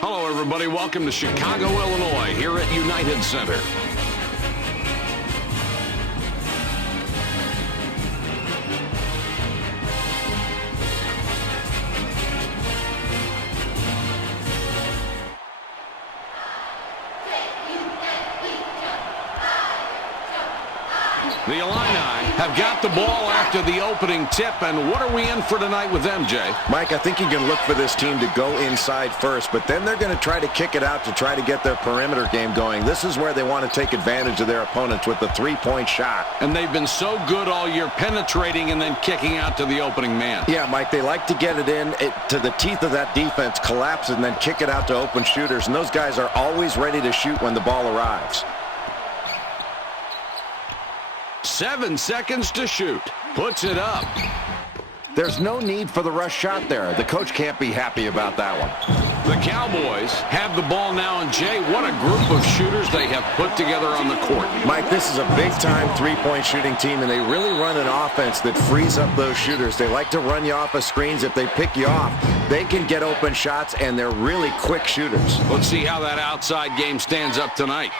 Hello, everybody. Welcome to Chicago, Illinois, here at United Center. The Illini have got the ball after the opening tip, and what are we in for tonight with them, Jay? Mike, I think you can look for this team to go inside first, but then they're going to try to kick it out to try to get their perimeter game going. This is where they want to take advantage of their opponents with the three-point shot. And they've been so good all year penetrating and then kicking out to the opening man. Yeah, Mike, they like to get it in to the teeth of that defense, collapse it, and then kick it out to open shooters, and those guys are always ready to shoot when the ball arrives. 7 seconds to shoot. Puts it up. There's no need for the rush shot there. The coach can't be happy about that one. The Cowboys have the ball now, and Jay, what a group of shooters they have put together on the court. Mike, this is a big-time three-point shooting team, and they really run an offense that frees up those shooters. They like to run you off of screens. If they pick you off, they can get open shots, and they're really quick shooters. Let's see how that outside game stands up tonight.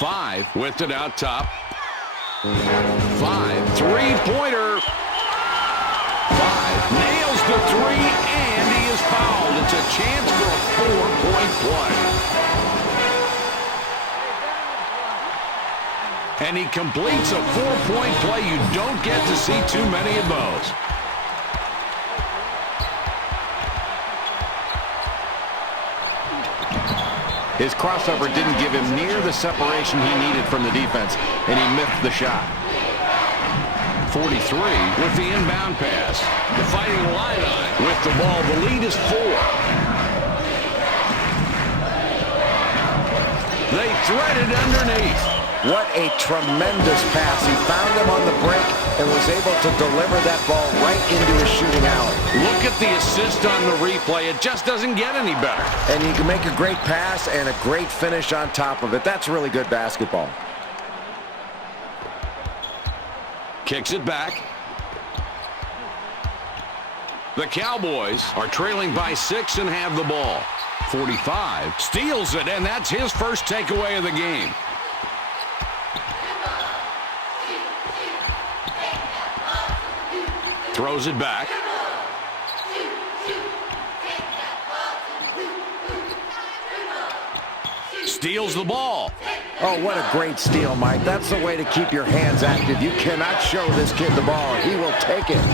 5 with it out top. 5 3-pointer. 5 nails the 3, and he is fouled. It's a chance for a 4-point play. And he completes a 4-point play. You don't get to see too many of those. His crossover didn't give him near the separation he needed from the defense, and he missed the shot. 43 with the inbound pass. The Fighting Illini with the ball. The lead is 4. They thread it underneath. What a tremendous pass. He found him on the break and was able to deliver that ball right into his shooting alley. Look at the assist on the replay. It just doesn't get any better. And he can make a great pass and a great finish on top of it. That's really good basketball. Kicks it back. The Cowboys are trailing by 6 and have the ball. 45 steals it, and that's his first takeaway of the game. Throws it back. Steals the ball. Oh, what a great steal, Mike. That's the way to keep your hands active. You cannot show this kid the ball. He will take it.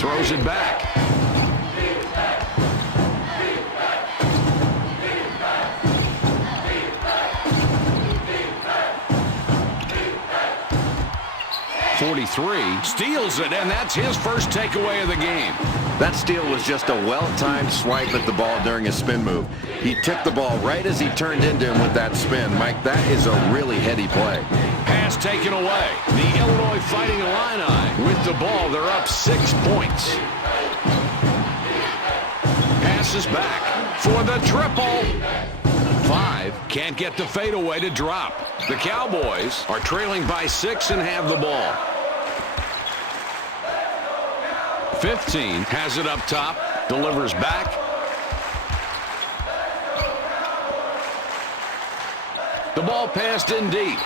Throws it back. Steals it, and that's his first takeaway of the game. That steal was just a well-timed swipe at the ball during his spin move. He tipped the ball right as he turned into him with that spin. Mike, that is a really heady play. Pass taken away. The Illinois Fighting Illini with the ball. They're up 6 points. Passes back for the triple. 5 can't get the fadeaway to drop. The Cowboys are trailing by 6 and have the ball. 15 has it up top, delivers back. The ball passed in deep.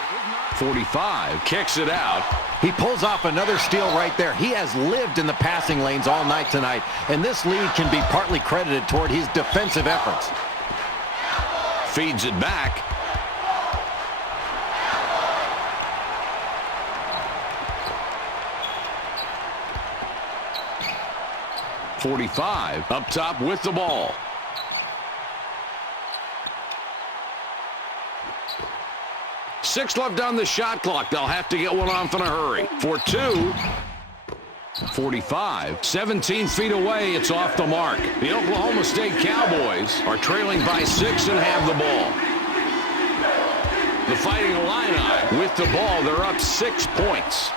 45 kicks it out. He pulls off another steal right there. He has lived in the passing lanes all night tonight, and this lead can be partly credited toward his defensive efforts. Feeds it back. .45 up top with the ball. Six left on the shot clock. They'll have to get one off in a hurry. For 2. 45, 17 feet away. It's off the mark. The Oklahoma State Cowboys are trailing by 6 and have the ball. The Fighting Illini with the ball. They're up 6 points.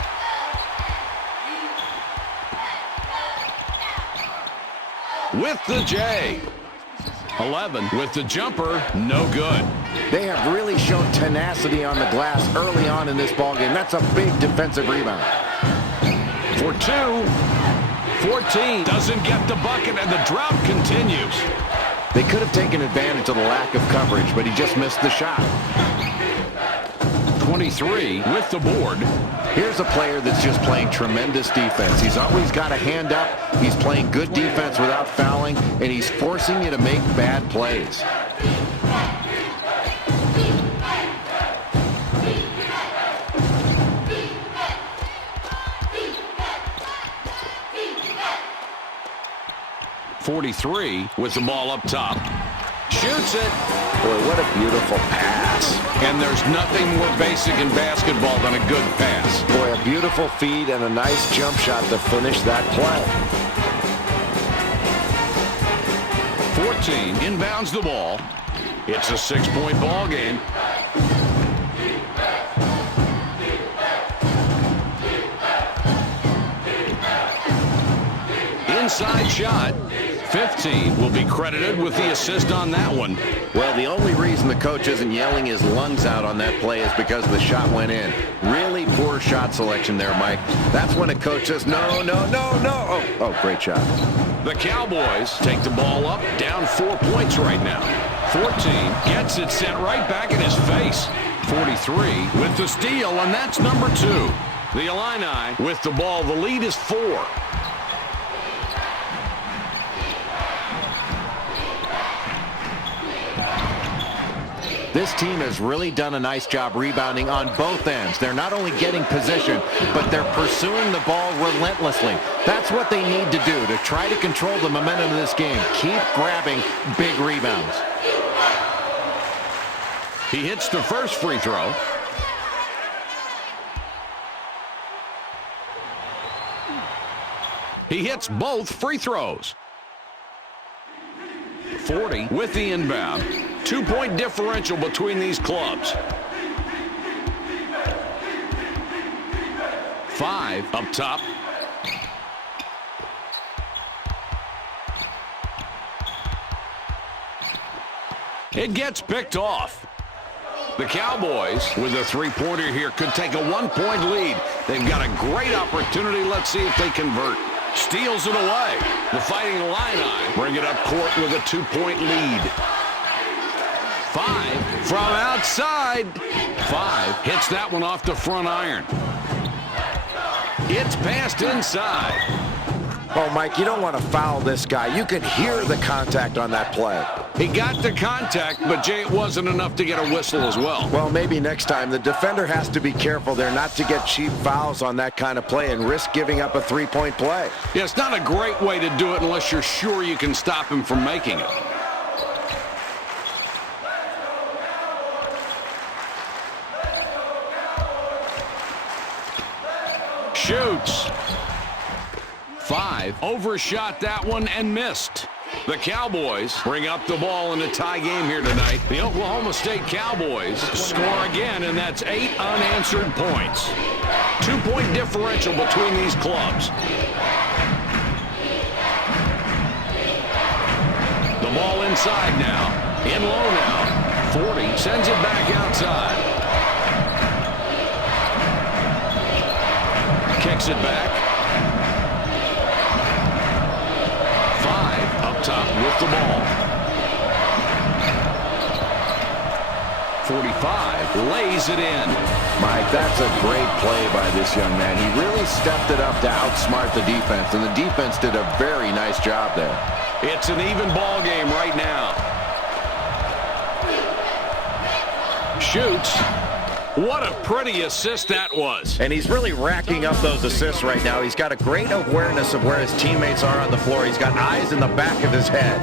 with the J. 11 with the jumper, no good. They have really shown tenacity on the glass early on in this ballgame. That's a big defensive rebound. For two, 14 doesn't get the bucket, and the drought continues. They could have taken advantage of the lack of coverage, but he just missed the shot. 23 with the board. Here's a player that's just playing tremendous defense. He's always got a hand up. He's playing good defense without fouling, and he's forcing you to make bad plays. .43 with the ball up top. Shoots it. Boy, what a beautiful pass. And there's nothing more basic in basketball than a good pass. Boy, a beautiful feed and a nice jump shot to finish that play. 14 inbounds the ball. It's a 6-point ball game. Inside shot. 15 will be credited with the assist on that one. Well, the only reason the coach isn't yelling his lungs out on that play is because the shot went in. Really poor shot selection there, Mike. That's when a coach says, no, no, no, no. Oh, great shot. The Cowboys take the ball up, down 4 points right now. 14 gets it sent right back in his face. 43 with the steal, and that's number 2. The Illini with the ball. The lead is 4. This team has really done a nice job rebounding on both ends. They're not only getting position, but they're pursuing the ball relentlessly. That's what they need to do to try to control the momentum of this game. Keep grabbing big rebounds. He hits the first free throw. He hits both free throws. 40 with the inbound. 2-point differential between these clubs. 5 up top. It gets picked off. The Cowboys, with a three-pointer here, could take a 1-point lead. They've got a great opportunity. Let's see if they convert. Steals it away. The Fighting Illini bring it up court with a 2-point lead. 5 from outside. 5 hits that one off the front iron. It's passed inside. Oh, Mike, you don't want to foul this guy. You could hear the contact on that play. He got the contact, but, Jay, it wasn't enough to get a whistle as well. Well, maybe next time. The defender has to be careful there not to get cheap fouls on that kind of play and risk giving up a 3-point play. Yeah, it's not a great way to do it unless you're sure you can stop him from making it. Shoots. 5 overshot that one and missed. The Cowboys bring up the ball in a tie game here tonight. The Oklahoma State Cowboys score again, and that's 8 unanswered points. 2-point differential between these clubs. The ball inside now. In low now. 40 sends it back outside. Kicks it back. 5 up top with the ball. 45 lays it in. Mike, that's a great play by this young man. He really stepped it up to outsmart the defense, and the defense did a very nice job there. It's an even ball game right now. Shoots. What a pretty assist that was. And he's really racking up those assists right now. He's got a great awareness of where his teammates are on the floor. He's got eyes in the back of his head.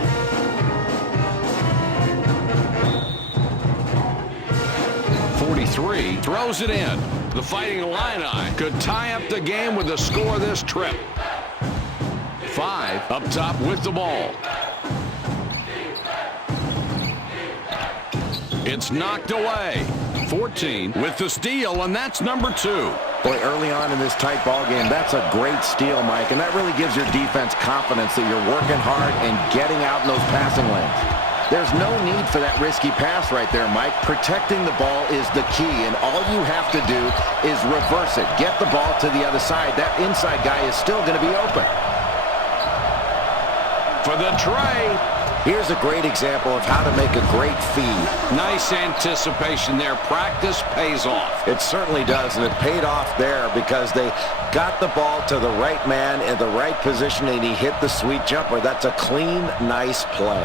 .43 throws it in. The Fighting Illini could tie up the game with a score this trip. 5 up top with the ball. It's knocked away. 14 with the steal, and that's number 2. Boy, early on in this tight ball game, that's a great steal, Mike, and that really gives your defense confidence that you're working hard and getting out in those passing lanes. There's no need for that risky pass right there, Mike. Protecting the ball is the key, and all you have to do is reverse it. Get the ball to the other side. That inside guy is still going to be open. For the tray. Here's a great example of how to make a great feed. Nice anticipation there. Practice pays off. It certainly does, and it paid off there because they got the ball to the right man in the right position, and he hit the sweet jumper. That's a clean, nice play.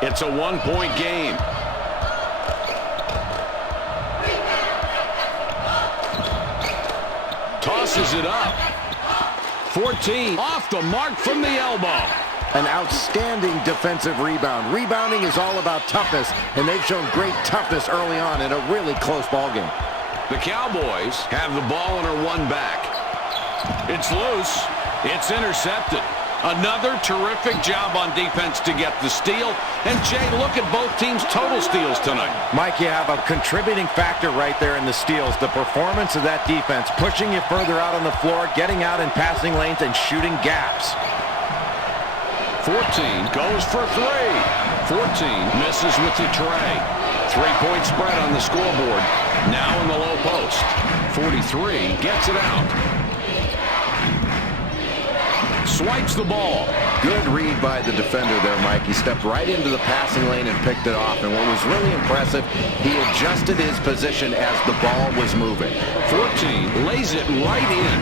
It's a 1-point game. Tosses it up. 14 off the mark from the elbow. An outstanding defensive rebound. Rebounding is all about toughness, and they've shown great toughness early on in a really close ball game. The Cowboys have the ball and are one back. It's loose. It's intercepted. Another terrific job on defense to get the steal. And, Jay, look at both teams' total steals tonight. Mike, you have a contributing factor right there in the steals. The performance of that defense, pushing you further out on the floor, getting out in passing lanes, and shooting gaps. 14 goes for 3. 14 misses with the tray. 3-point spread on the scoreboard. Now in the low post. 43 gets it out. Swipes the ball. Good read by the defender there, Mike. He stepped right into the passing lane and picked it off. And what was really impressive, he adjusted his position as the ball was moving. 14 lays it right in.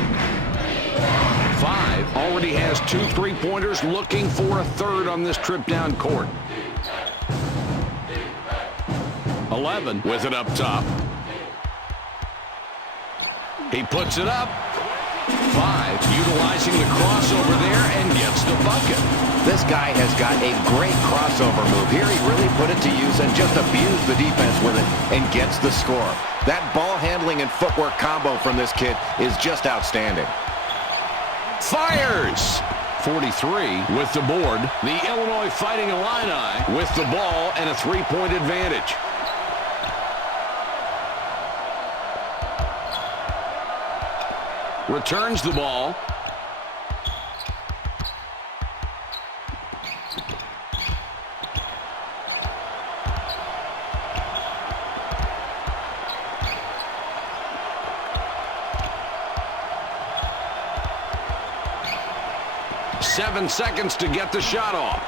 5 already has 2 3-pointers, looking for a third on this trip down court. 11 with it up top. He puts it up. 5 utilizing the crossover there and gets the bucket. This guy has got a great crossover move. Here he really put it to use and just abused the defense with it and gets the score. That ball handling and footwork combo from this kid is just outstanding. Fires! 43 with the board. The Illinois Fighting Illini with the ball and a 3-point advantage. Returns the ball. Seven seconds to get the shot off.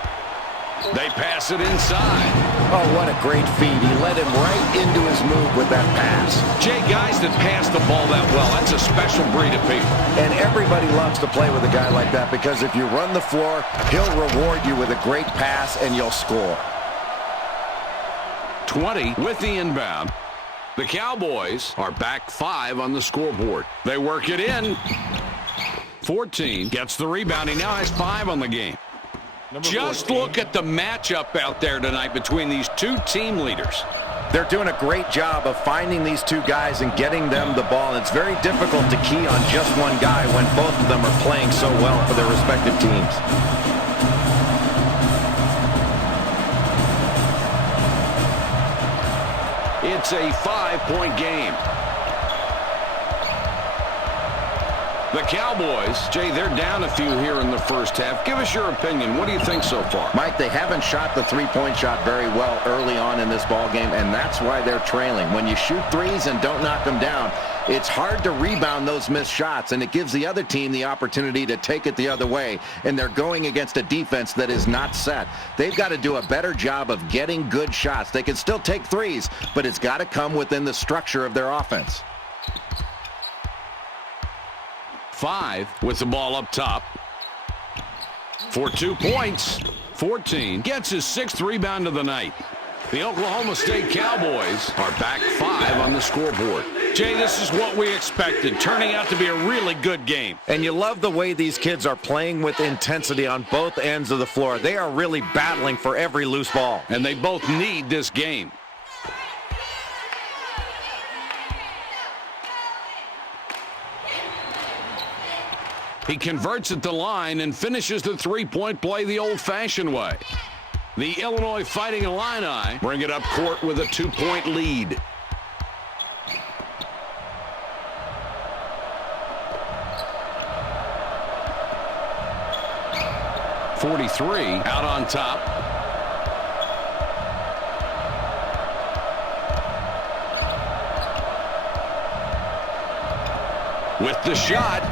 They pass it inside. Oh, what a great feed. He led him right into his move with that pass. Jay, guys that pass the ball that well, that's a special breed of people. And everybody loves to play with a guy like that because if you run the floor, he'll reward you with a great pass and you'll score. 20 with the inbound. The Cowboys are back 5 on the scoreboard. They work it in. 14 gets the rebound. He now has 5 on the game. Just look at the matchup out there tonight between these two team leaders. They're doing a great job of finding these two guys and getting them the ball. And it's very difficult to key on just one guy when both of them are playing so well for their respective teams. It's a 5-point game. The Cowboys, Jay, they're down a few here in the first half. Give us your opinion. What do you think so far? Mike, they haven't shot the three-point shot very well early on in this ball game, and that's why they're trailing. When you shoot threes and don't knock them down, it's hard to rebound those missed shots, and it gives the other team the opportunity to take it the other way, and they're going against a defense that is not set. They've got to do a better job of getting good shots. They can still take threes, but it's got to come within the structure of their offense. 5 with the ball up top. For 2 points, 14 gets his 6th rebound of the night. The Oklahoma State Cowboys are back 5 on the scoreboard. Jay, this is what we expected, turning out to be a really good game. And you love the way these kids are playing with intensity on both ends of the floor. They are really battling for every loose ball. And they both need this game. He converts at the line and finishes the three-point play the old-fashioned way. The Illinois Fighting Illini bring it up court with a 2-point lead. .43 out on top. With the shot,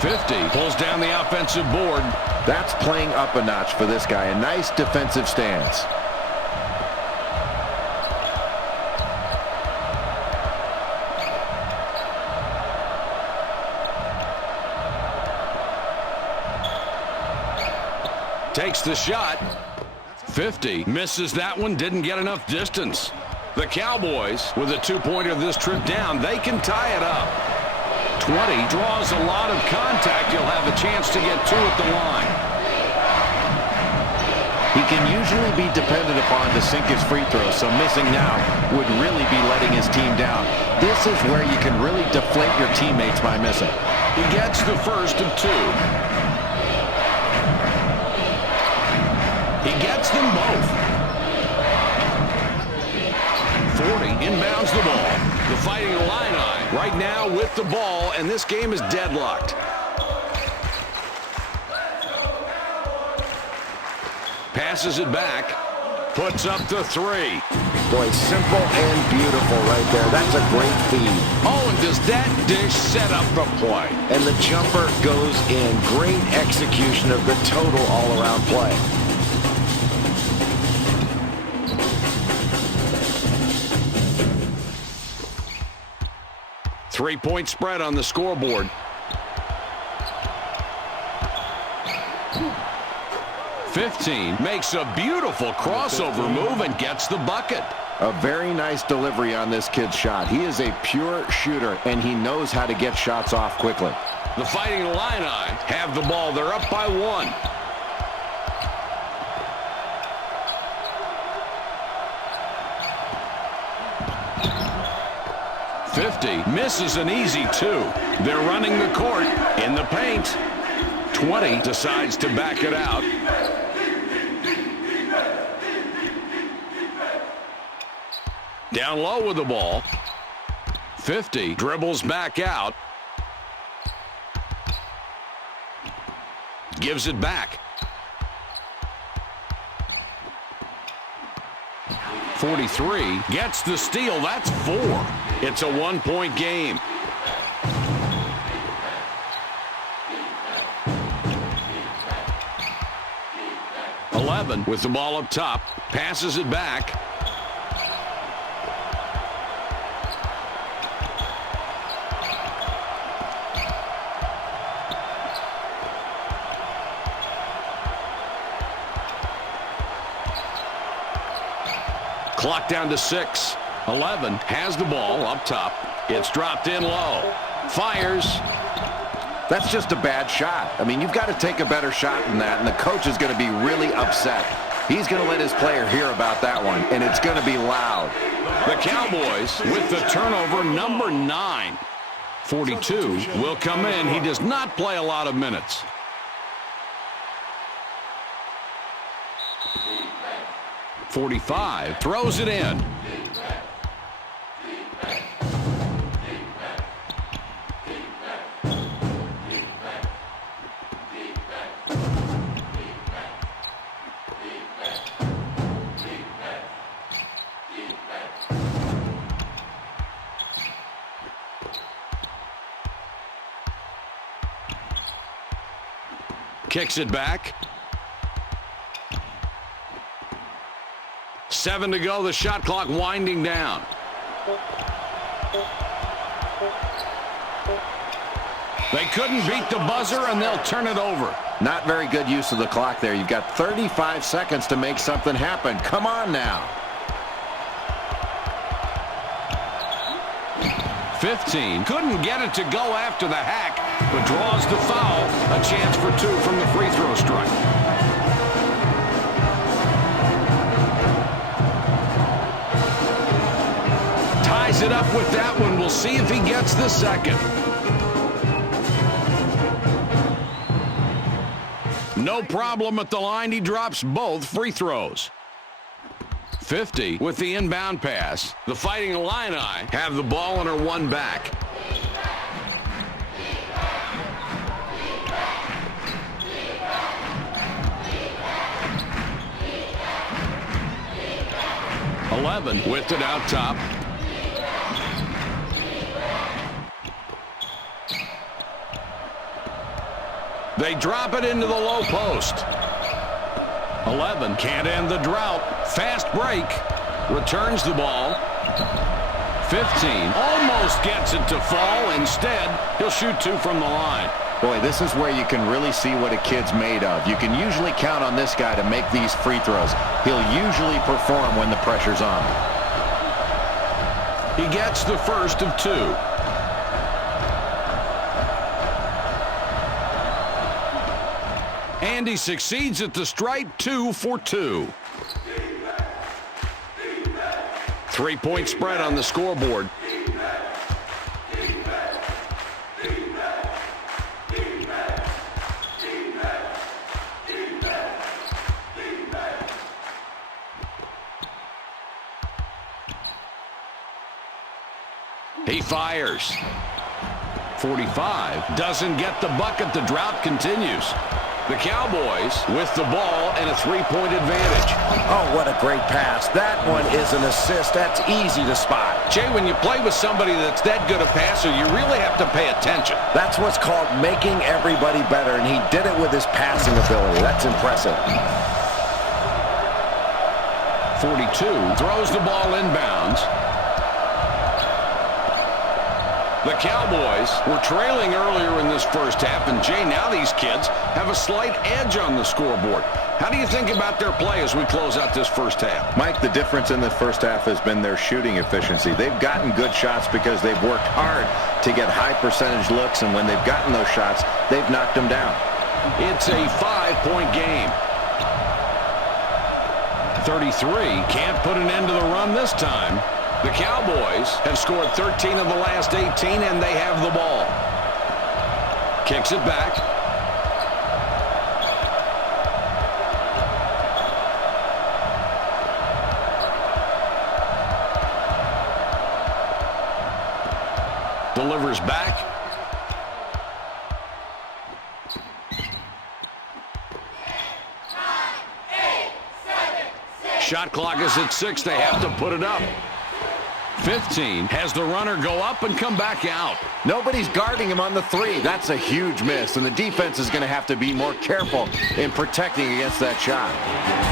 50 pulls down the offensive board. That's playing up a notch for this guy. A nice defensive stance. Takes the shot. 50 misses that one, didn't get enough distance. The Cowboys, with a 2-pointer this trip down, they can tie it up. 20 draws a lot of contact. He'll have a chance to get 2 at the line. He can usually be depended upon to sink his free throws, so missing now would really be letting his team down. This is where you can really deflate your teammates by missing. He gets the first of 2. He gets them both. 40 inbounds the ball. The Fighting Illini right now with the ball, and this game is deadlocked. Passes it back. Puts up the 3. Boy, simple and beautiful right there. That's a great feed. Oh, and does that dish set up the play? And the jumper goes in. Great execution of the total all-around play. Three-point spread on the scoreboard. 15 makes a beautiful crossover move and gets the bucket. A very nice delivery on this kid's shot. He is a pure shooter, and he knows how to get shots off quickly. The Fighting Illini have the ball. They're up by 1. .50 misses an easy 2. They're running the court in the paint. 20 decides to back it out. Down low with the ball. 50 dribbles back out. Gives it back. 43 gets the steal. That's 4. It's a 1-point game. With the ball up top, passes it back. Clock down to 6. 11 has the ball up top. It's dropped in low. Fires. That's just a bad shot. I mean, you've got to take a better shot than that, and the coach is going to be really upset. He's going to let his player hear about that one, and it's going to be loud. The Cowboys with the turnover, number 9. 42 will come in. He does not play a lot of minutes. .45 throws it in. Kicks it back. 7 to go. The shot clock winding down. They couldn't beat the buzzer, and they'll turn it over. Not very good use of the clock there. You've got 35 seconds to make something happen. Come on now. 15 couldn't get it to go after the hack, but draws the foul. A chance for 2 from the free throw strike. Ties it up with that one. We'll see if he gets the second. No problem at the line. He drops both free throws. 50 with the inbound pass. The Fighting Illini have the ball and are one back. With it out top. They drop it into the low post. 11 can't end the drought. Fast break. Returns the ball. 15 almost gets it to fall. Instead, he'll shoot 2 from the line. Boy, this is where you can really see what a kid's made of. You can usually count on this guy to make these free throws. He'll usually perform when the pressure's on. He gets the first of 2. And he succeeds at the stripe. 2 for 2. 3-point spread on the scoreboard. He fires. 45 doesn't get the bucket. The drought continues. The Cowboys with the ball and a 3-point advantage. Oh, what a great pass. That one is an assist. That's easy to spot. Jay, when you play with somebody that's that good a passer, you really have to pay attention. That's what's called making everybody better, and he did it with his passing ability. That's impressive. 42 throws the ball inbounds. The Cowboys were trailing earlier in this first half, and Jay, now these kids have a slight edge on the scoreboard. How do you think about their play as we close out this first half? Mike, the difference in the first half has been their shooting efficiency. They've gotten good shots because they've worked hard to get high percentage looks, and when they've gotten those shots, they've knocked them down. It's a 5-point game. 33 can't put an end to the run this time. The Cowboys have scored 13 of the last 18, and they have the ball. Kicks it back. Delivers back. Shot clock is at 6. They have to put it up. 15 has the runner go up and come back out. Nobody's guarding him on the 3. That's a huge miss, and the defense is going to have to be more careful in protecting against that shot.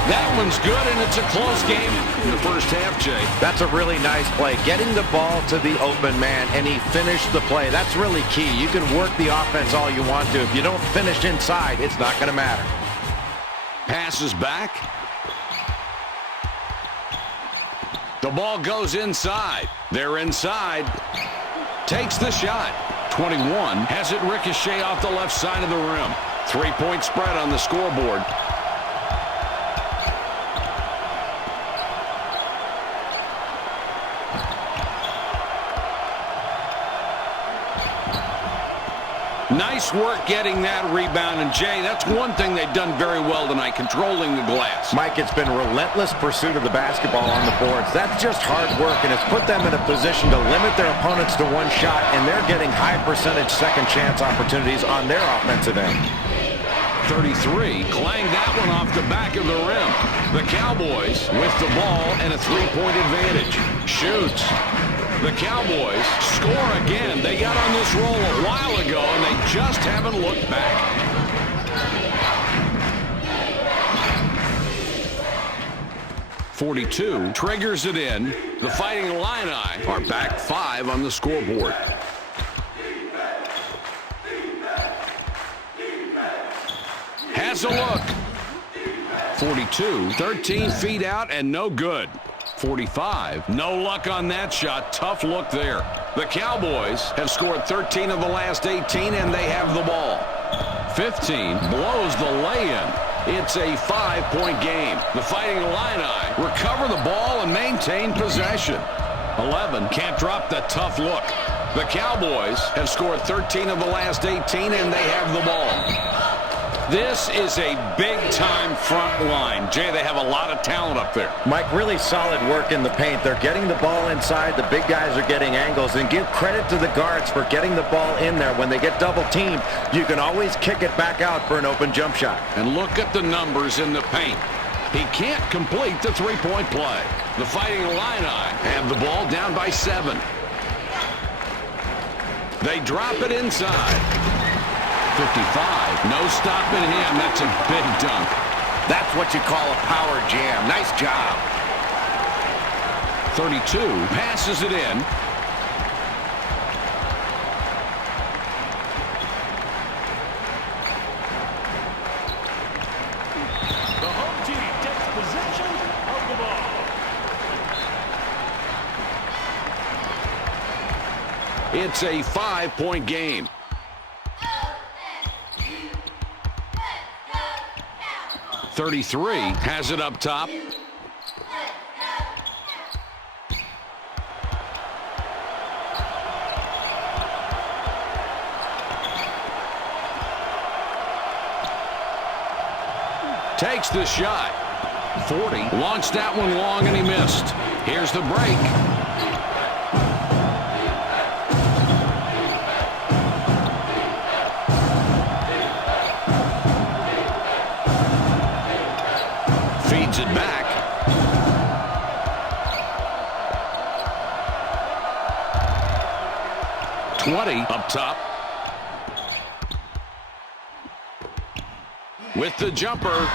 That one's good, and it's a close game in the first half, Jay. That's a really nice play. Getting the ball to the open man, and he finished the play. That's really key. You can work the offense all you want to. If you don't finish inside, it's not going to matter. Passes back. The ball goes inside. They're inside. Takes the shot. 21 has it ricochet off the left side of the rim. 3-point spread on the scoreboard. Nice work getting that rebound. And, Jay, that's one thing they've done very well tonight, controlling the glass. Mike, it's been relentless pursuit of the basketball on the boards. That's just hard work, and it's put them in a position to limit their opponents to one shot, and they're getting high-percentage second-chance opportunities on their offensive end. 33 clanged that one off the back of the rim. The Cowboys with the ball and a 3-point advantage. Shoots. The Cowboys score again. They got on this roll a while ago, and they just haven't looked back. .42 triggers it in. The Fighting Illini are back 5 on the scoreboard. Has a look. 42, 13 feet out and no good. 45, no luck on that shot. Tough look there. The Cowboys have scored 13 of the last 18, and they have the ball. 15 blows the lay-in. It's a 5-point game. The Fighting Illini recover the ball and maintain possession. 11 can't drop the tough look. The Cowboys have scored 13 of the last 18, and they have the ball. This is a big-time front line. Jay, they have a lot of talent up there. Mike, really solid work in the paint. They're getting the ball inside. The big guys are getting angles. And give credit to the guards for getting the ball in there. When they get double-teamed, you can always kick it back out for an open jump shot. And look at the numbers in the paint. He can't complete the three-point play. The Fighting Illini have the ball down by 7. They drop it inside. 55. No stopping him. That's a big dunk. That's what you call a power jam. Nice job. 32. Passes it in. The home team takes possession of the ball. It's a 5-point game. .33 has it up top. Takes the shot. 40. Launched that one long and he missed. Here's the break. Feeds it back. .20 up top. With the jumper.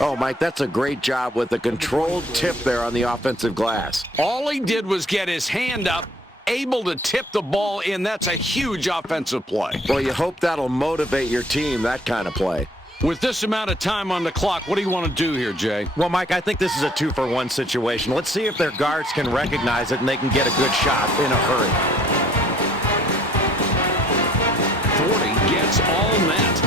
Oh, Mike, that's a great job with a controlled tip there on the offensive glass. All he did was get his hand up, able to tip the ball in. That's a huge offensive play. Well, you hope that'll motivate your team, that kind of play. With this amount of time on the clock, what do you want to do here, Jay? Well, Mike, I think this is a 2-for-1 situation. Let's see if their guards can recognize it and they can get a good shot in a hurry. 40 gets all net.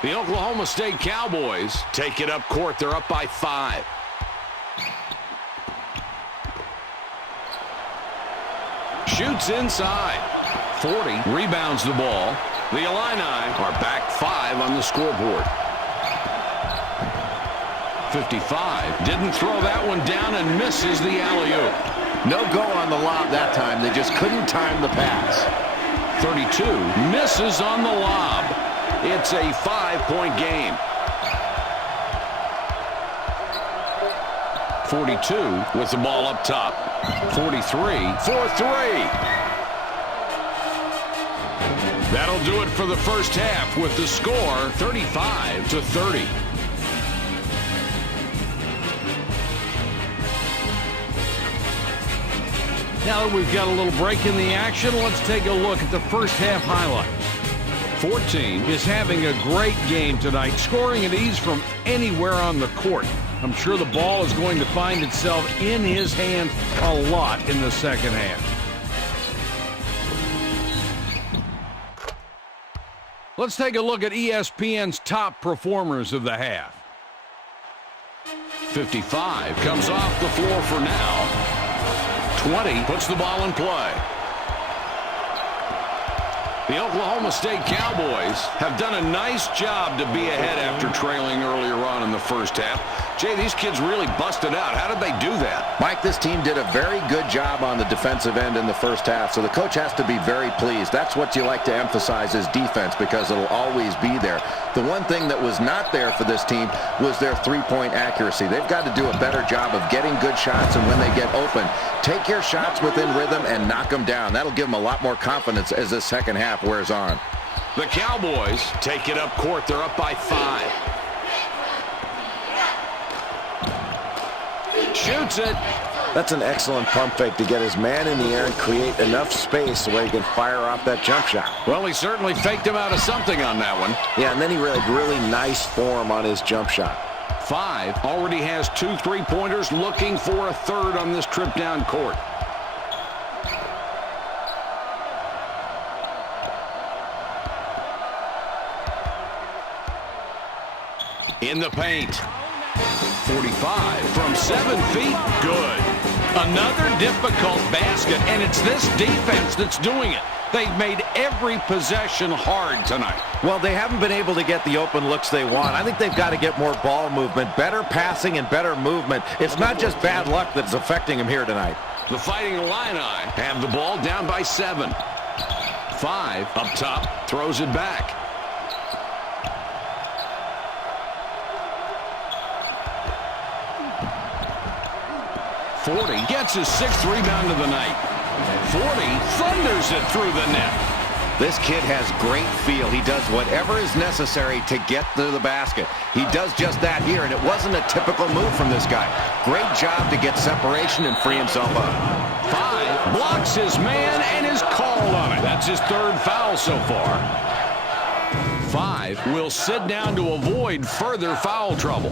The Oklahoma State Cowboys take it up court. They're up by 5. Shoots inside. 40 rebounds the ball. The Illini are back 5 on the scoreboard. 55 didn't throw that one down and misses the alley-oop. No go on the lob that time. They just couldn't time the pass. 32 misses on the lob. It's a 5-point game. 42 with the ball up top. 43 for 3. That'll do it for the first half with the score 35-30. Now that we've got a little break in the action, let's take a look at the first half highlights. 14 Is having a great game tonight, scoring at ease from anywhere on the court. I'm sure the ball is going to find itself in his hand a lot in the second half. Let's take a look at ESPN's top performers of the half. 55 comes off the floor for now. 20 puts the ball in play. The Oklahoma State Cowboys have done a nice job to be ahead after trailing earlier on in the first half. Jay, these kids really busted out. How did they do that? Mike, this team did a very good job on the defensive end in the first half, so the coach has to be very pleased. That's what you like to emphasize is defense, because it'll always be there. The one thing that was not there for this team was their three-point accuracy. They've got to do a better job of getting good shots, and when they get open, take your shots within rhythm and knock them down. That'll give them a lot more confidence as the second half wears on. The Cowboys take it up court. They're up by 5. Shoots it. That's an excellent pump fake to get his man in the air and create enough space where he can fire off that jump shot. Well, he certainly faked him out of something on that one. Yeah, and then he really nice form on his jump shot. 5 already has 2 3-pointers, looking for a third on this trip down court. In the paint. 45 from 7 feet. Good. Another difficult basket, and it's this defense that's doing it. They've made every possession hard tonight. Well, they haven't been able to get the open looks they want. I think they've got to get more ball movement, better passing and better movement. It's not just bad luck that's affecting them here tonight. The Fighting Illini have the ball down by 7. 5 up top, throws it back. Forty gets his 6th rebound of the night. 40 thunders it through the net. This kid has great feel. He does whatever is necessary to get to the basket. He does just that here, and it wasn't a typical move from this guy. Great job to get separation and free himself up. 5 blocks his man and is called on it. That's his 3rd foul so far. 5 will sit down to avoid further foul trouble.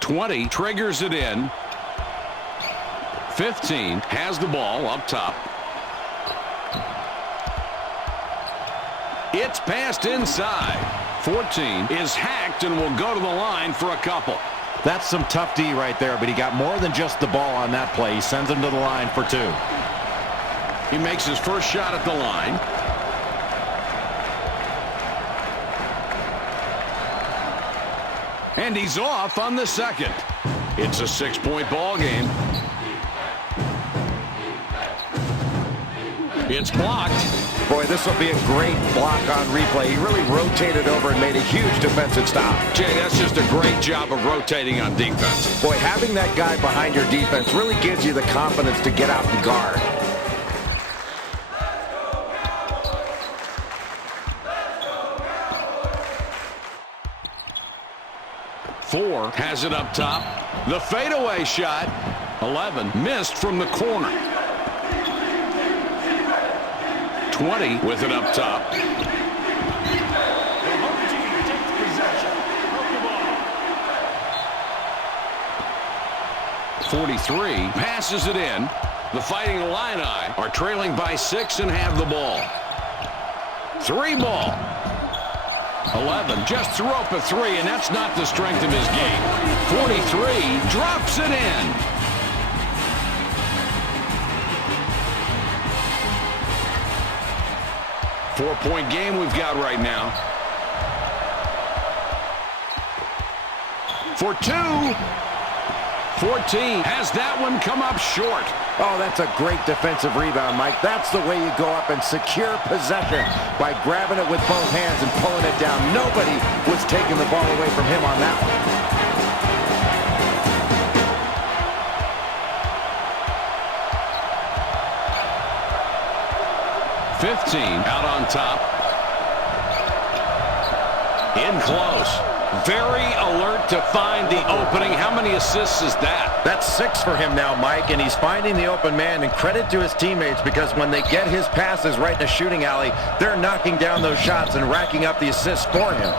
20 triggers it in. 15 has the ball up top. It's passed inside. 14 is hacked and will go to the line for a couple. That's some tough D right there, but he got more than just the ball on that play. He sends him to the line for 2. He makes his first shot at the line. And he's off on the second. It's a 6-point ball game. It's blocked. Boy, this will be a great block on replay. He really rotated over and made a huge defensive stop. Jay, that's just a great job of rotating on defense. Boy, having that guy behind your defense really gives you the confidence to get out and guard. Four has it up top. The fadeaway shot. 11 missed from the corner. 20 with it up top. 43 passes it in. The Fighting Illini are trailing by 6 and have the ball. 3 ball. 11 just threw up a 3, and that's not the strength of his game. 43 drops it in. Four-point game we've got right now. For 2. 14 has that one come up short. Oh, that's a great defensive rebound, Mike. That's the way you go up and secure possession by grabbing it with both hands and pulling it down. Nobody was taking the ball away from him on that one. 15 out on top. In close. Very alert to find the opening. How many assists is that? That's 6 for him now, Mike, and he's finding the open man, and credit to his teammates, because when they get his passes right in the shooting alley, they're knocking down those shots and racking up the assists for him.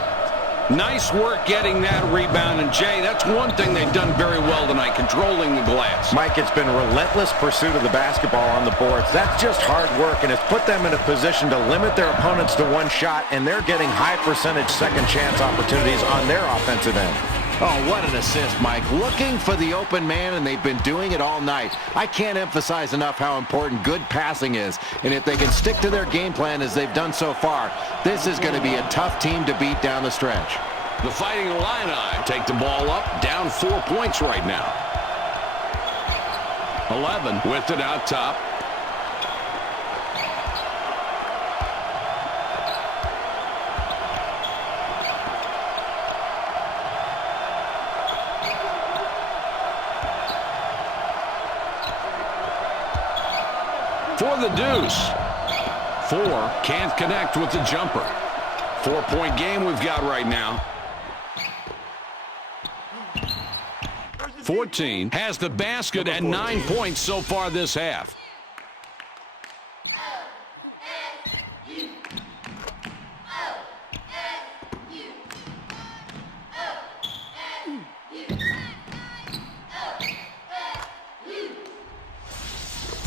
Nice work getting that rebound, and Jay, that's one thing they've done very well tonight, controlling the glass. Mike, it's been relentless pursuit of the basketball on the boards. That's just hard work, and it's put them in a position to limit their opponents to one shot, and they're getting high percentage second chance opportunities on their offensive end. Oh, what an assist, Mike. Looking for the open man, and they've been doing it all night. I can't emphasize enough how important good passing is. And if they can stick to their game plan as they've done so far, this is going to be a tough team to beat down the stretch. The Fighting Illini take the ball up, down 4 points right now. 11 with it out top. For the deuce. 4 can't connect with the jumper. 4-point game we've got right now. 14 has the basket and 9 points so far this half.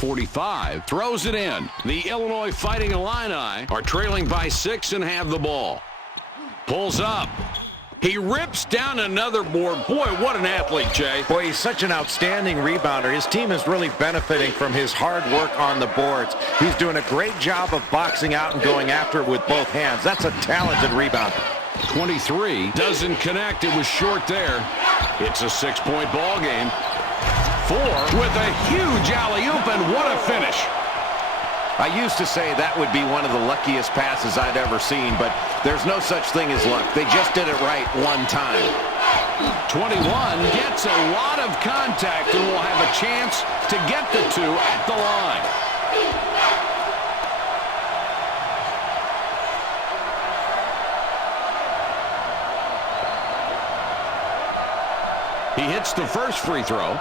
.45 throws it in. The Illinois Fighting Illini are trailing by 6 and have the ball. Pulls up. He rips down another board. Boy, what an athlete, Jay. Boy, he's such an outstanding rebounder. His team is really benefiting from his hard work on the boards. He's doing a great job of boxing out and going after it with both hands. That's a talented rebounder. 23 doesn't connect. It was short there. It's a 6-point ball game. 4 with a huge alley-oop, and what a finish. I used to say that would be one of the luckiest passes I'd ever seen, but there's no such thing as luck. They just did it right one time. 21 gets a lot of contact and will have a chance to get the 2 at the line. He hits the first free throw.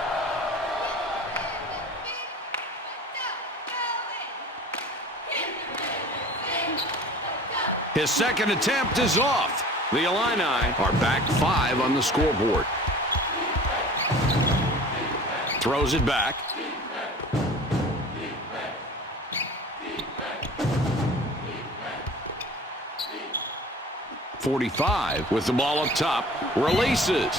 His second attempt is off. The Illini are back 5 on the scoreboard. Throws it back. .45 with the ball up top. Releases.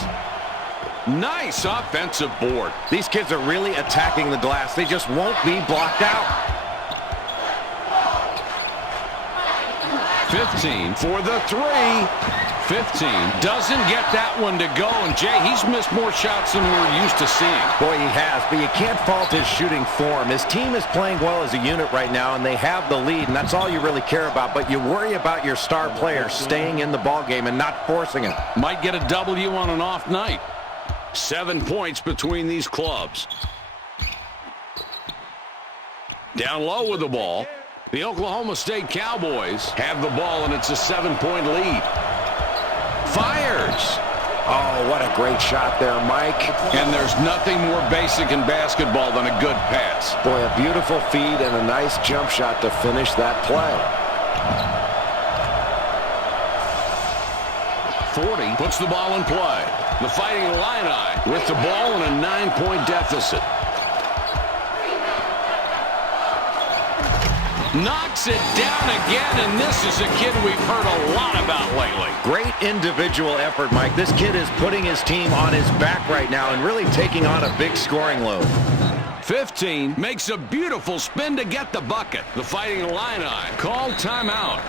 Nice offensive board. These kids are really attacking the glass. They just won't be blocked out. 15 for the 3. 15 doesn't get that one to go. And, Jay, he's missed more shots than we're used to seeing. Boy, he has, but you can't fault his shooting form. His team is playing well as a unit right now, and they have the lead, and that's all you really care about. But you worry about your star player staying in the ballgame and not forcing it. Might get a W on an off night. 7 points between these clubs. Down low with the ball. The Oklahoma State Cowboys have the ball, and it's a 7-point lead. Fires. Oh, what a great shot there, Mike. And there's nothing more basic in basketball than a good pass. Boy, a beautiful feed and a nice jump shot to finish that play. 40 puts the ball in play. The Fighting Illini with the ball in a 9-point deficit. Knocks it down again, and this is a kid we've heard a lot about lately. Great individual effort, Mike. This kid is putting his team on his back right now and really taking on a big scoring load. 15 makes a beautiful spin to get the bucket. The Fighting Illini called timeout.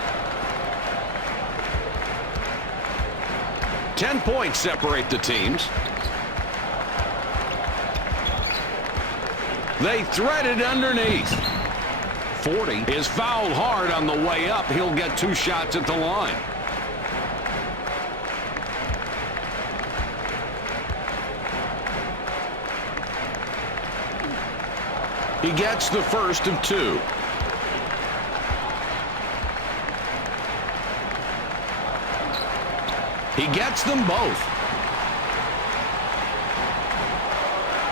10 points separate the teams. They thread it underneath. 40 is fouled hard on the way up. He'll get 2 shots at the line. He gets the first of 2. He gets them both.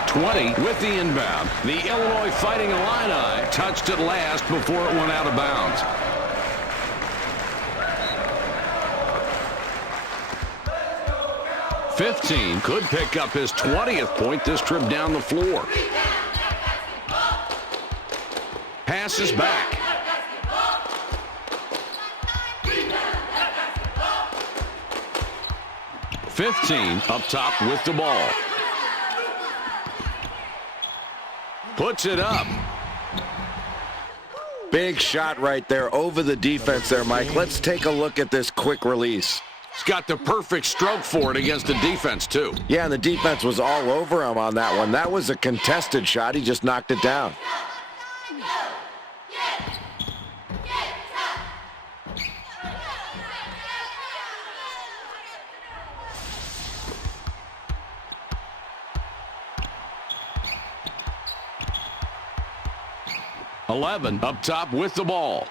20 with the inbound. The Illinois Fighting Illini touched it last before it went out of bounds. .15 could pick up his 20th point this trip down the floor. Passes back. .15 up top with the ball. Puts it up. Big shot right there over the defense there, Mike. Let's take a look at this quick release. He's got the perfect stroke for it against the defense, too. Yeah, and the defense was all over him on that one. That was a contested shot. He just knocked it down. .11 up top with the ball.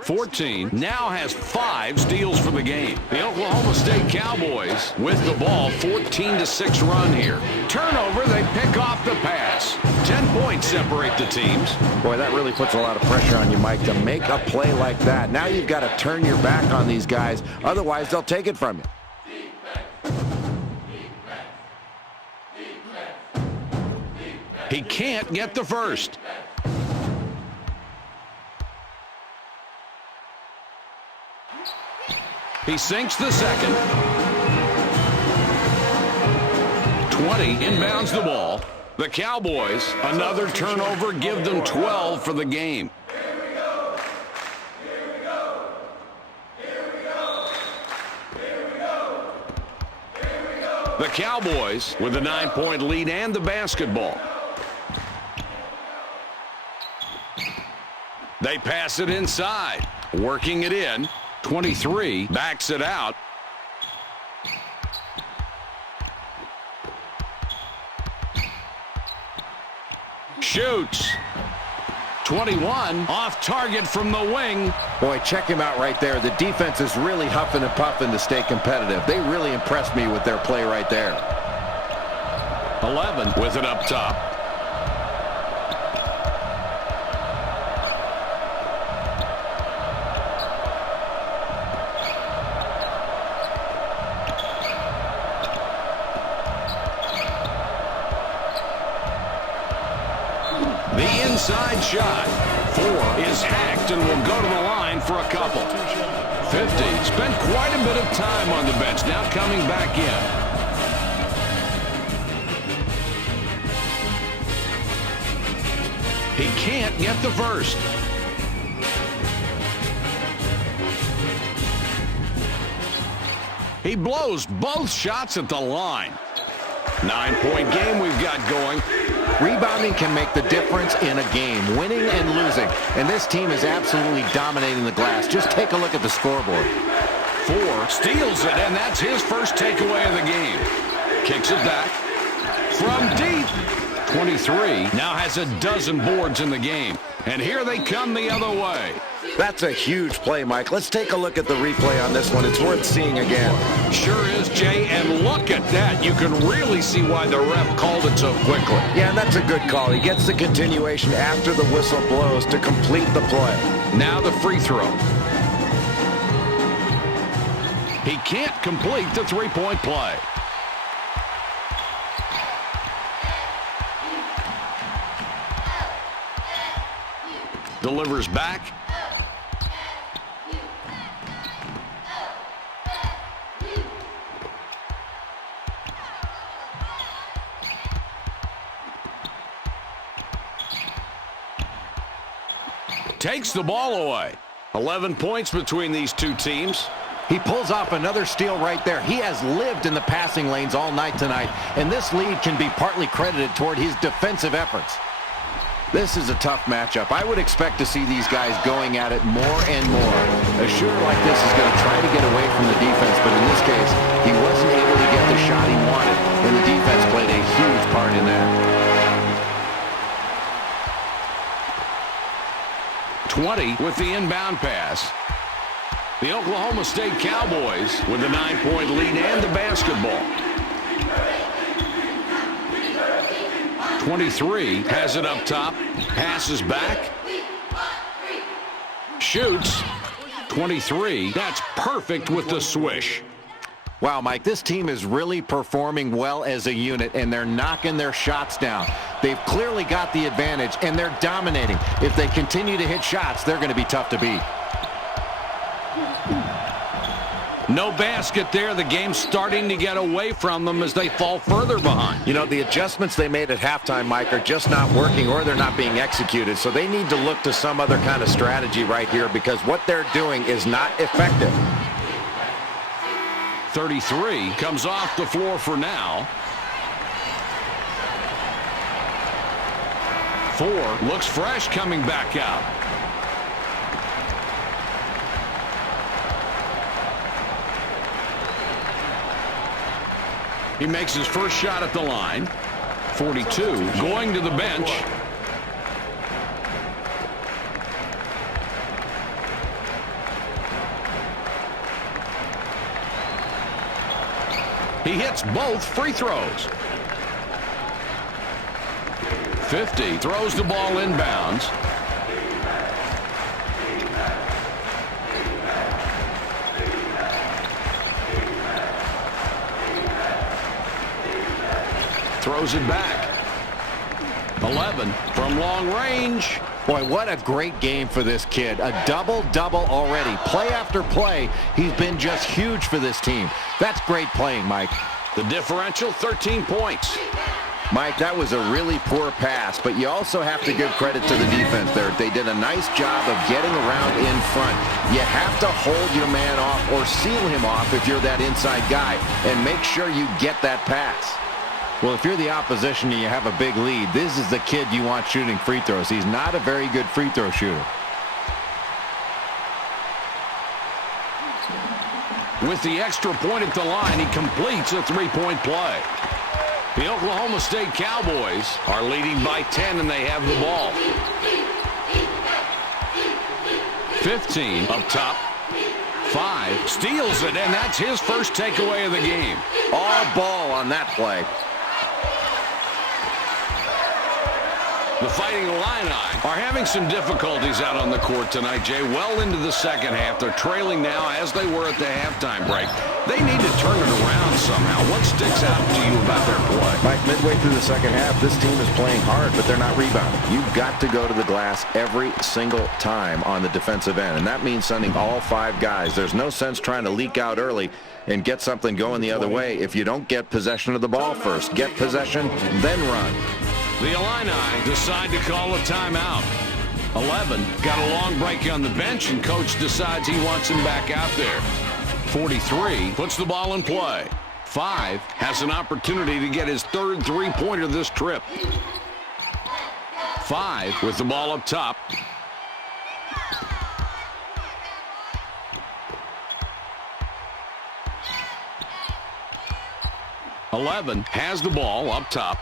.14 now has 5 steals for the game. The Oklahoma State Cowboys with the ball, 14-6 run here. Turnover, they pick off the pass. 10 points separate the teams. Boy, that really puts a lot of pressure on you, Mike, to make a play like that. Now you've got to turn your back on these guys. Otherwise, they'll take it from you. He can't get the first. He sinks the second. 20 inbounds the ball. The Cowboys, another turnover, give them 12 for the game. The Cowboys with a 9-point lead and the basketball. They pass it inside. Working it in. 23 backs it out. Shoots. 21 off target from the wing. Boy, check him out right there. The defense is really huffing and puffing to stay competitive. They really impressed me with their play right there. 11 with it up top. The inside shot. 4 is hacked and will go to the line for a couple. 50 spent quite a bit of time on the bench. Now coming back in. He can't get the first. He blows both shots at the line. 9-point game we've got going. Rebounding can make the difference in a game, winning and losing. And this team is absolutely dominating the glass. Just take a look at the scoreboard. 4 steals it, and that's his first takeaway of the game. Kicks it back. From deep. 23 now has a dozen boards in the game. And here they come the other way. That's a huge play, Mike. Let's take a look at the replay on this one. It's worth seeing again. Sure is, Jay, and look at that. You can really see why the ref called it so quickly. Yeah, and that's a good call. He gets the continuation after the whistle blows to complete the play. Now the free throw. He can't complete the three-point play. Delivers back. Takes the ball away. 11 points between these two teams. He pulls off another steal right there. He has lived in the passing lanes all night tonight, and this lead can be partly credited toward his defensive efforts. This is a tough matchup. I would expect to see these guys going at it more and more. A shooter like this is going to try to get away from the defense, but in this case, he wasn't able to get the shot he wanted, and the defense played a huge part in that. 20 with the inbound pass. The Oklahoma State Cowboys with a 9-point lead and the basketball. 23 has it up top. Passes back. Shoots. 23. That's perfect with the swish. Wow, Mike, this team is really performing well as a unit, and they're knocking their shots down. They've clearly got the advantage, and they're dominating. If they continue to hit shots, they're going to be tough to beat. No basket there. The game's starting to get away from them as they fall further behind. You know, the adjustments they made at halftime, Mike, are just not working, or they're not being executed. So they need to look to some other kind of strategy right here, because what they're doing is not effective. 33 comes off the floor for now. 4 looks fresh coming back out. He makes his first shot at the line. 42 going to the bench. He hits both free throws. 50 throws the ball inbounds. Throws it back. 11 from long range. Boy, what a great game for this kid. A double-double already. Play after play, he's been just huge for this team. That's great playing, Mike. The differential, 13 points. Mike, that was a really poor pass, but you also have to give credit to the defense there. They did a nice job of getting around in front. You have to hold your man off or seal him off if you're that inside guy, and make sure you get that pass. Well, if you're the opposition and you have a big lead, this is the kid you want shooting free throws. He's not a very good free throw shooter. With the extra point at the line, he completes a three-point play. The Oklahoma State Cowboys are leading by 10, and they have the ball. 15 up top. 5 steals it, and that's his first takeaway of the game. All ball on that play. The Fighting Illini are having some difficulties out on the court tonight, Jay. Well into the second half. They're trailing now as they were at the halftime break. They need to turn it around somehow. What sticks out to you about their play? Mike, midway through the second half, this team is playing hard, but they're not rebounding. You've got to go to the glass every single time on the defensive end, and that means sending all 5 guys. There's no sense trying to leak out early and get something going the other way if you don't get possession of the ball first. Get possession, then run. The Illini decide to call a timeout. 11 got a long break on the bench, and coach decides he wants him back out there. 43 puts the ball in play. 5 has an opportunity to get his third three-pointer this trip. 5 with the ball up top. Eleven has the ball up top.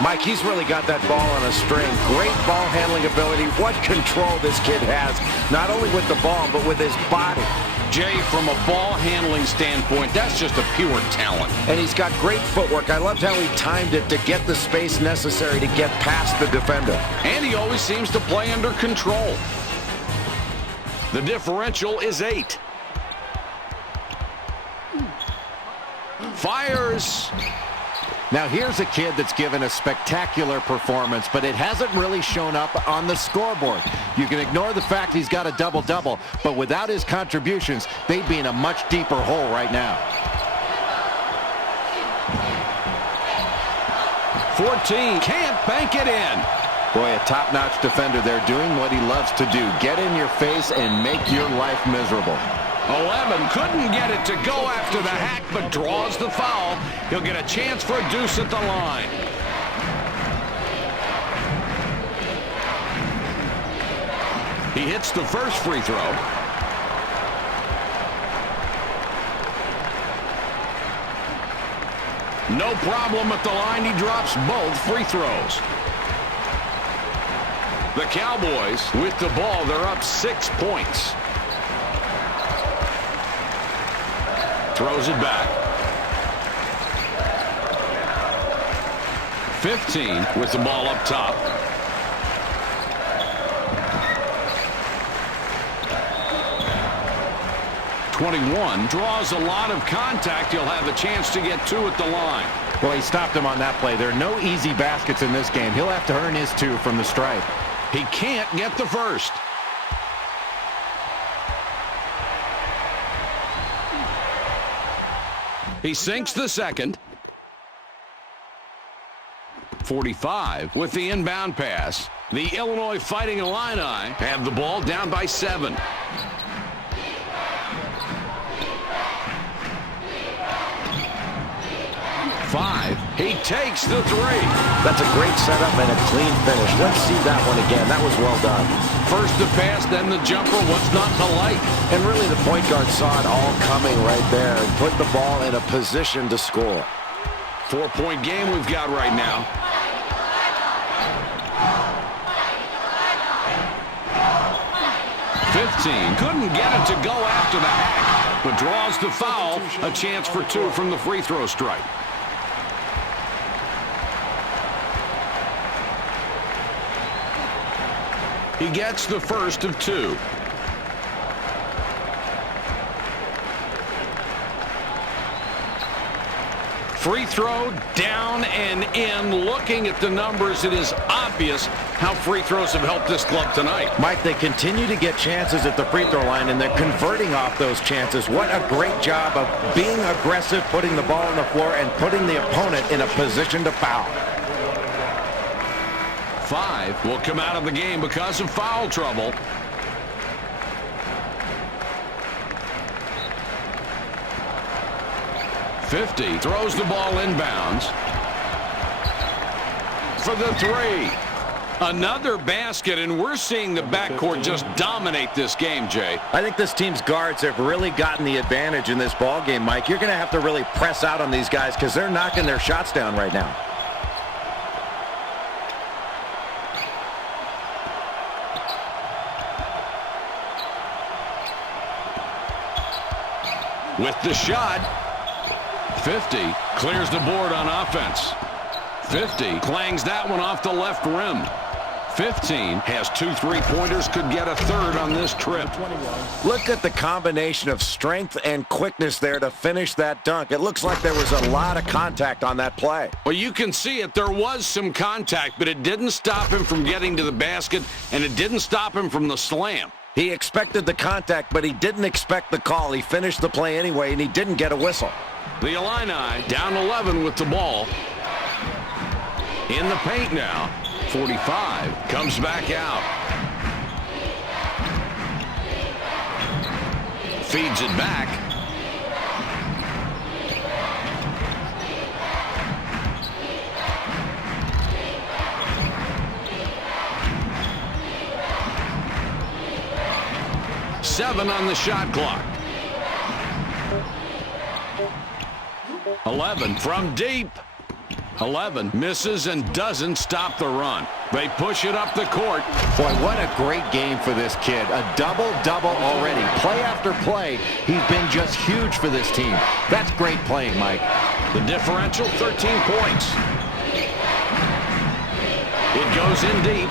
Mike, he's really got that ball on a string. Great ball handling ability. What control this kid has, not only with the ball, but with his body. Jay, from a ball handling standpoint, that's just a pure talent. And he's got great footwork. I loved how he timed it to get the space necessary to get past the defender. And he always seems to play under control. The differential is 8. Fires. Now here's a kid that's given a spectacular performance, but it hasn't really shown up on the scoreboard. You can ignore the fact he's got a double-double, but without his contributions, they'd be in a much deeper hole right now. 14 can't bank it in. Boy, a top-notch defender there doing what he loves to do. Get in your face and make your life miserable. 11 couldn't get it to go after the hack, but draws the foul. He'll get a chance for a deuce at the line. He hits the first free throw. No problem at the line. He drops both free throws. The Cowboys with the ball. They're up 6 points. Throws it back. 15 with the ball up top. .21 draws a lot of contact. He'll have a chance to get 2 at the line. Well, he stopped him on that play. There are no easy baskets in this game. He'll have to earn his 2 from the stripe. He can't get the first. He sinks the second. 45 with the inbound pass. The Illinois Fighting Illini have the ball down by 7. He takes the 3. That's a great setup and a clean finish. Let's see that one again. That was well done. First the pass, then the jumper. What's not to like? And really the point guard saw it all coming right there and put the ball in a position to score. 4-point game we've got right now. Couldn't get it to go after the hack, but draws the foul. A chance for 2 from the free throw stripe. He gets the first of 2. Free throw, down and in. Looking at the numbers, it is obvious how free throws have helped this club tonight. Mike, they continue to get chances at the free throw line, and they're converting off those chances. What a great job of being aggressive, putting the ball on the floor, and putting the opponent in a position to foul. 5 will come out of the game because of foul trouble. .50 throws the ball inbounds for the 3. Another basket, and we're seeing the backcourt just dominate this game, Jay. I think this team's guards have really gotten the advantage in this ball game, Mike. You're going to have to really press out on these guys because they're knocking their shots down right now. With the shot, 50 clears the board on offense. 50 clangs that one off the left rim. 15 has 2 3-pointers, could get a third on this trip. Look at the combination of strength and quickness there to finish that dunk. It looks like there was a lot of contact on that play. Well, you can see it. There was some contact, but it didn't stop him from getting to the basket, and it didn't stop him from the slam. He expected the contact, but he didn't expect the call. He finished the play anyway, and he didn't get a whistle. The Illini down 11 with the ball. In the paint now. 45 comes back out. Feeds it back. Seven on the shot clock. 11 from deep. 11 misses and doesn't stop the run. They push it up the court. Boy, what a great game for this kid. A double-double already. Play after play, he's been just huge for this team. That's great playing, Mike. The differential, 13 points. It goes in deep.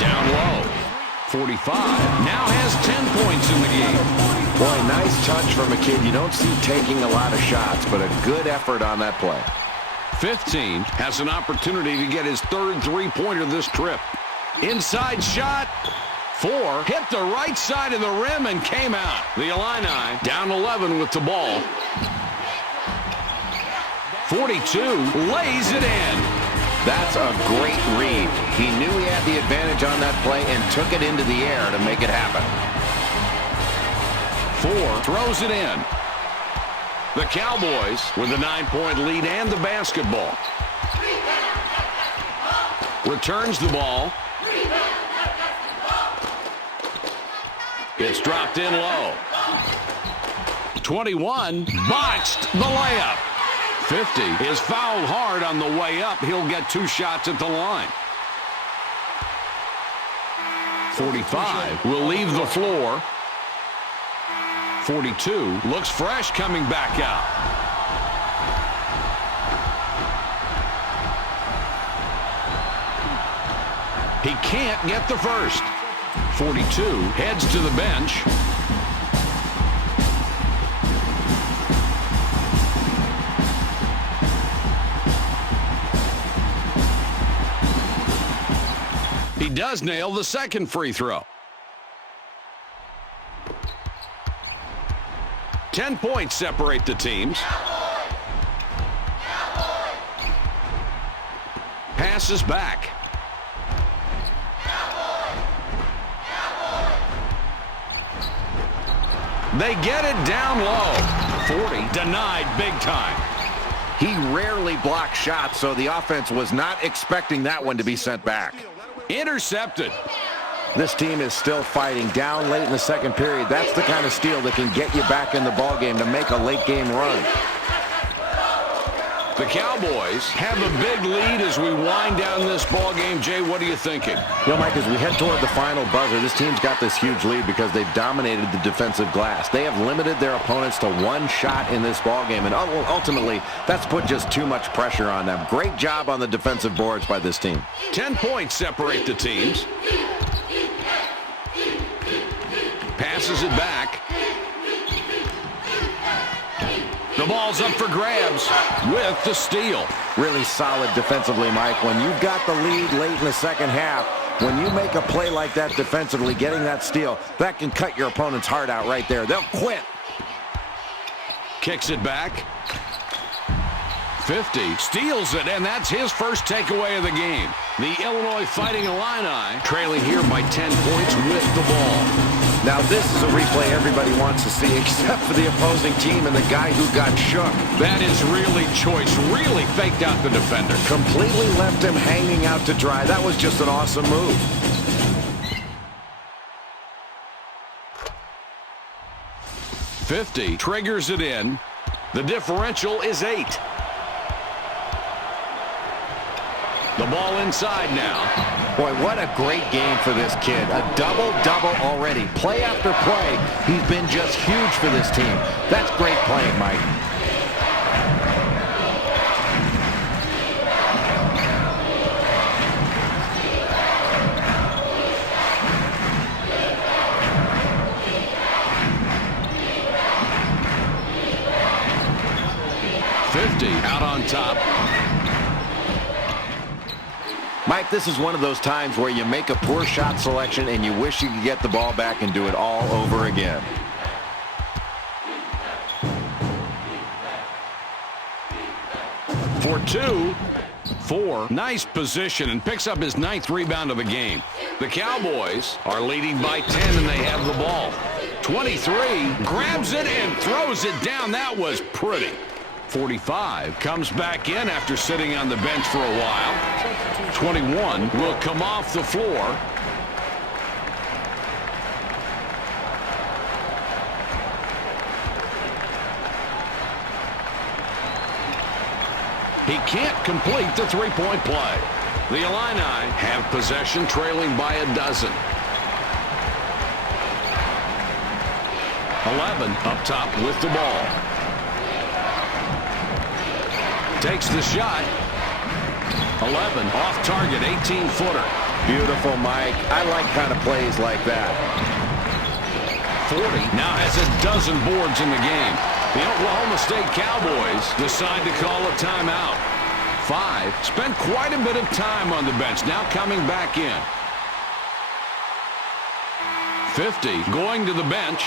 Down low. 45 now has 10 points in the game. Boy, nice touch from a kid you don't see taking a lot of shots, but a good effort on that play. 15 has an opportunity to get his third three-pointer this trip. Inside shot. 4 hit the right side of the rim and came out. The Illini down 11 with the ball. 42 lays it in. That's a great read. He knew he had the advantage on that play and took it into the air to make it happen. 4 throws it in. The Cowboys with a 9-point lead and the basketball. Returns the ball. It's dropped in low. 21 botched the layup. 50 is fouled hard on the way up. He'll get 2 shots at the line. 45 will leave the floor. 42 looks fresh coming back out. He can't get the first. 42 heads to the bench. He does nail the second free throw. 10 points separate the teams. Passes back. They get it down low. 40 denied big time. He rarely blocks shots, so the offense was not expecting that one to be sent back. Intercepted. This team is still fighting down late in the second period. That's the kind of steal that can get you back in the ballgame to make a late-game run. The Cowboys have a big lead as we wind down this ballgame. Jay, what are you thinking? You know, Mike, as we head toward the final buzzer, this team's got this huge lead because they've dominated the defensive glass. They have limited their opponents to 1 shot in this ballgame, and ultimately, that's put just too much pressure on them. Great job on the defensive boards by this team. 10 points separate the teams. passes it back. The ball's up for grabs with the steal. Really solid defensively, Mike. When you've got the lead late in the second half, when you make a play like that defensively, getting that steal, that can cut your opponent's heart out right there. They'll quit. Kicks it back. 50, steals it, and that's his first takeaway of the game. The Illinois Fighting Illini trailing here by 10 points with the ball. Now this is a replay everybody wants to see, except for the opposing team and the guy who got shook. That is really choice. Really faked out the defender. Completely left him hanging out to dry. That was just an awesome move. .50 triggers it in. The differential is 8. The ball inside now. Boy, what a great game for this kid. A double-double already. Play after play, he's been just huge for this team. That's great playing, Mike. .50 out on top. Mike, this is one of those times where you make a poor shot selection and you wish you could get the ball back and do it all over again. For 2, 4, nice position, and picks up his 9th rebound of the game. The Cowboys are leading by 10, and they have the ball. 23, grabs it and throws it down. That was pretty. 45 comes back in after sitting on the bench for a while. 21 will come off the floor. He can't complete the three-point play. The Illini have possession, trailing by a dozen. 11 up top with the ball. Takes the shot. 11 off target, 18-footer. Beautiful, Mike. I like kind of plays like that. 40 now has a dozen boards in the game. The Oklahoma State Cowboys decide to call a timeout. 5 spent quite a bit of time on the bench, now coming back in. 50 going to the bench.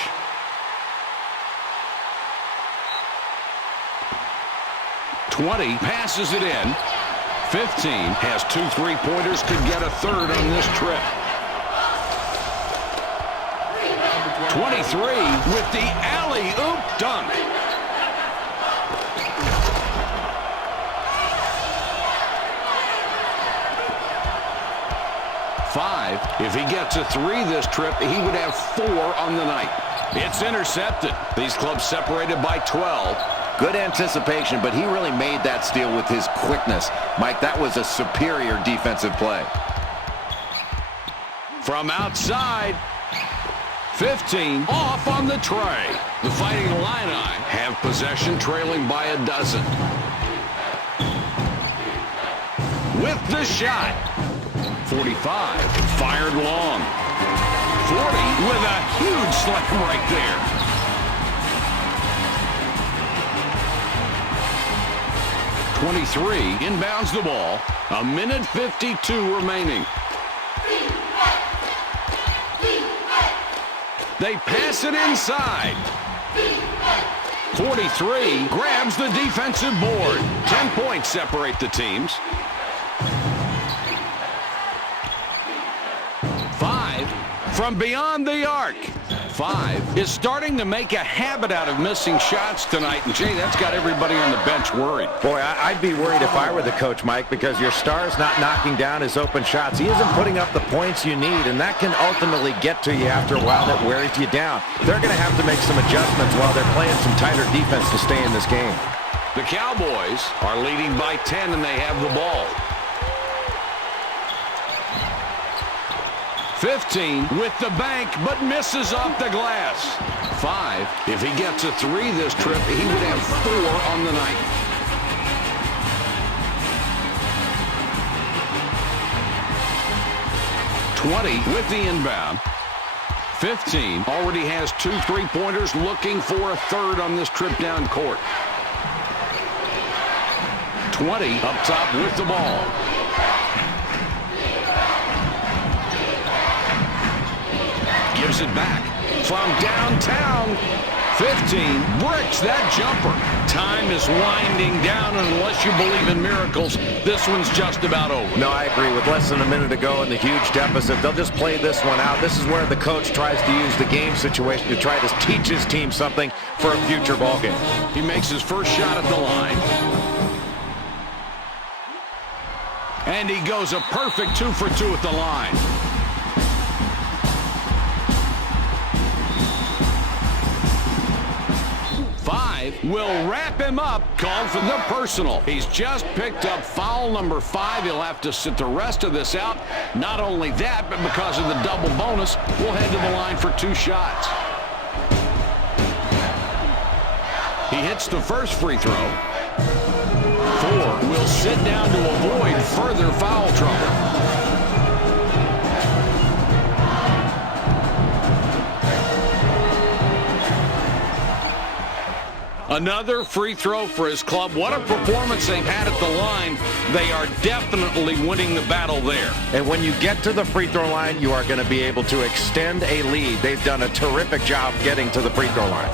.20 passes it in. 15 has 2 3-pointers, could get a third on this trip. 23 with the alley-oop dunk. .5, if he gets a 3 this trip, he would have 4 on the night. It's intercepted. These clubs separated by 12. Good anticipation, but he really made that steal with his quickness. Mike, that was a superior defensive play. From outside, 15 off on the tray. The Fighting Illini have possession, trailing by a dozen. With the shot. 45 fired long. 40 with a huge slam right there. .23 inbounds the ball. 1:52 remaining. They pass it inside. 43 grabs the defensive board. 10 points separate the teams. 5 from beyond the arc. 5 is starting to make a habit out of missing shots tonight. And, Jay, that's got everybody on the bench worried. Boy, I'd be worried if I were the coach, Mike, because your star's not knocking down his open shots. He isn't putting up the points you need, and that can ultimately get to you after a while. That wears you down. They're going to have to make some adjustments while they're playing some tighter defense to stay in this game. The Cowboys are leading by 10, and they have the ball. 15 with the bank, but misses off the glass. 5, if he gets a 3 this trip, he would have 4 on the night. .20 with the inbound. 15 already has 2 3-pointers, looking for a third on this trip down court. 20 up top with the ball. Gives it back from downtown. 15 bricks that jumper. Time is winding down, and unless you believe in miracles, this one's just about over. No, I agree. With less than a minute to go and the huge deficit, they'll just play this one out. This is where the coach tries to use the game situation to try to teach his team something for a future ball game. He makes his first shot at the line. And he goes a perfect 2 for 2 at the line. Will wrap him up. Called for the personal. He's just picked up foul number 5. He'll have to sit the rest of this out. Not only that, but because of the double bonus, we'll head to the line for 2 shots. He hits the first free throw. 4 will sit down to avoid further foul trouble. Another free throw for his club. What a performance they've had at the line. They are definitely winning the battle there. And when you get to the free throw line, you are going to be able to extend a lead. They've done a terrific job getting to the free throw line.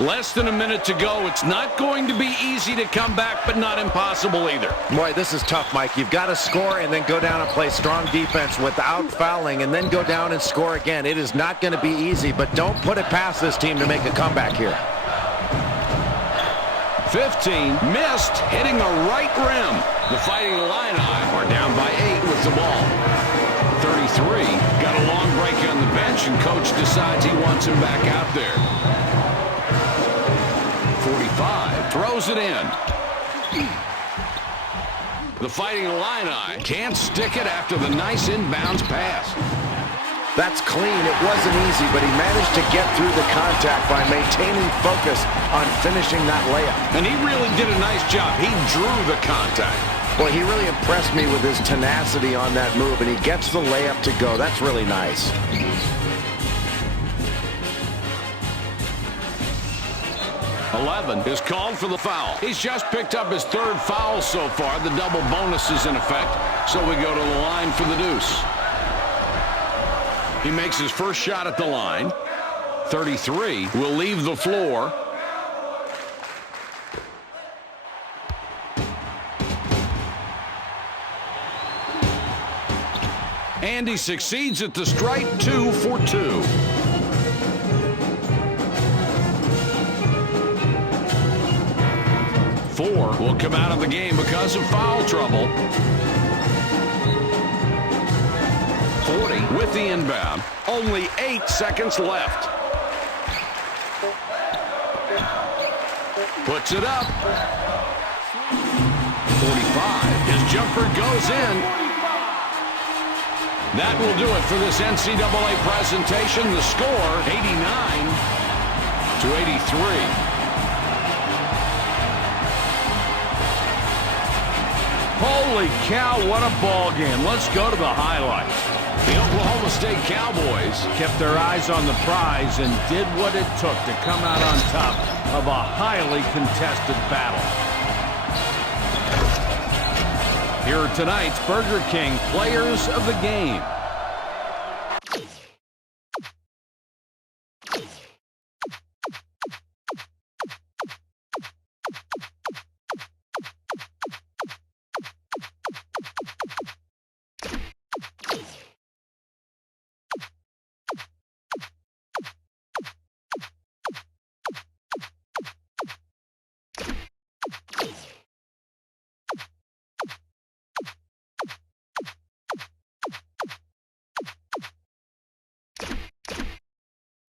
Less than a minute to go. It's not going to be easy to come back, but not impossible either. Boy, this is tough, Mike. You've got to score and then go down and play strong defense without fouling and then go down and score again. It is not going to be easy, but don't put it past this team to make a comeback here. 15 missed, hitting the right rim. The Fighting Illini are down by 8 with the ball. 33 got a long break on the bench, and coach decides he wants him back out there. 45 throws it in. The Fighting Illini can't stick it after the nice inbounds pass. That's clean. It wasn't easy, but he managed to get through the contact by maintaining focus on finishing that layup. And he really did a nice job. He drew the contact. Well, he really impressed me with his tenacity on that move, and he gets the layup to go. That's really nice. Eleven is called for the foul. He's just picked up his 3rd foul so far. The double bonus is in effect, so we go to the line for the deuce. He makes his first shot at the line. 33 will leave the floor. And he succeeds at the strike. 2 for 2. Four will come out of the game because of foul trouble. 40 with the inbound. Only 8 seconds left. Puts it up. 45. His jumper goes in. That will do it for this NCAA presentation. The score, 89-83. Holy cow, what a ball game. Let's go to the highlights. The Oklahoma State Cowboys Kept their eyes on the prize and did what it took to come out on top of a highly contested battle. Here are tonight's Burger King Players of the Game.